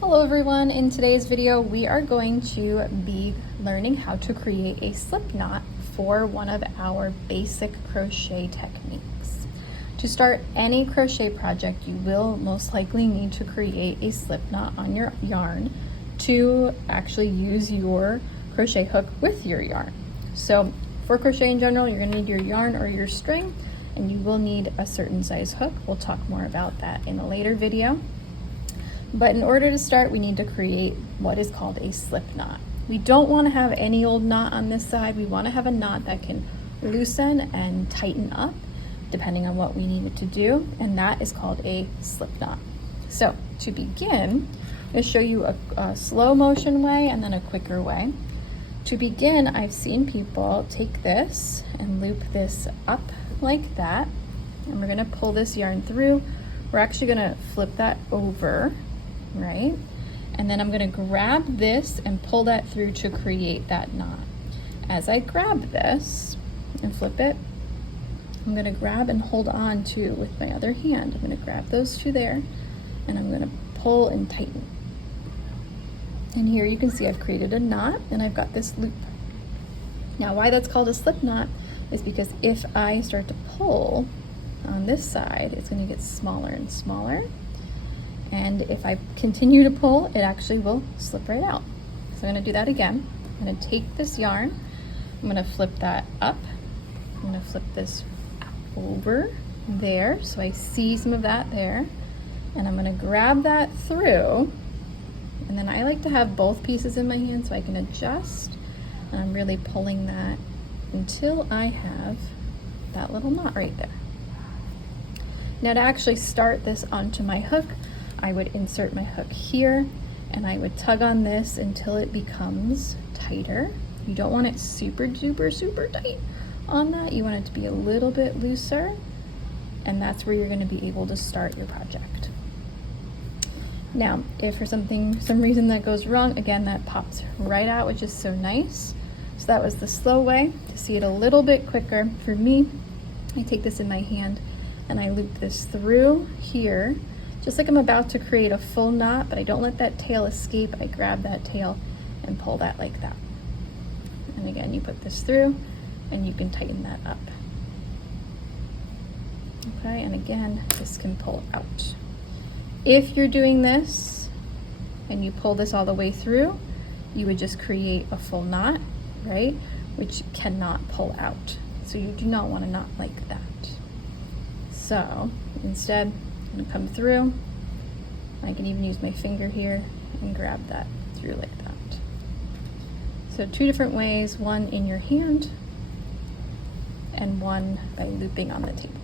Hello everyone, in today's video we are going to be learning how to create a slip knot for one of our basic crochet techniques. To start any crochet project, you will most likely need to create a slip knot on your yarn to actually use your crochet hook with your yarn. So for crochet in general, you're going to need your yarn or your string, and you will need a certain size hook. We'll talk more about that in a later video. But in order to start, we need to create what is called a slip knot. We don't want to have any old knot on this side. We want to have a knot that can loosen and tighten up depending on what we need it to do, and that is called a slip knot. So to begin, I'm going to show you a slow motion way and then a quicker way. To begin, I've seen people take this and loop this up like that, and we're going to pull this yarn through. We're actually going to flip that over, right? And then I'm going to grab this and pull that through to create that knot. As I grab this and flip it, I'm going to grab and hold on to with my other hand. I'm going to grab those two there and I'm going to pull and tighten. And here you can see I've created a knot and I've got this loop. Now why that's called a slip knot is because if I start to pull on this side, it's going to get smaller and smaller. And if I continue to pull, it actually will slip right out. So I'm going to do that again. I'm going to take this yarn, I'm going to flip that up, I'm going to flip this over there so I see some of that there, and I'm going to grab that through, and then I like to have both pieces in my hand so I can adjust, and I'm really pulling that until I have that little knot right there. Now to actually start this onto my hook, I would insert my hook here and I would tug on this until it becomes tighter. You don't want it super duper super tight on that. You want it to be a little bit looser, and that's where you're going to be able to start your project. Now, if for some reason that goes wrong, again, that pops right out, which is so nice. So that was the slow way. To see it a little bit quicker, for me, I take this in my hand and I loop this through here, just like I'm about to create a full knot, but I don't let that tail escape. I grab that tail and pull that like that. And again, you put this through and you can tighten that up. Okay, and again, this can pull out. If you're doing this and you pull this all the way through, you would just create a full knot, right? Which cannot pull out. So you do not want a knot like that. So instead, I'm gonna come through. I can even use my finger here and grab that through like that. So two different ways, one in your hand and one by looping on the table.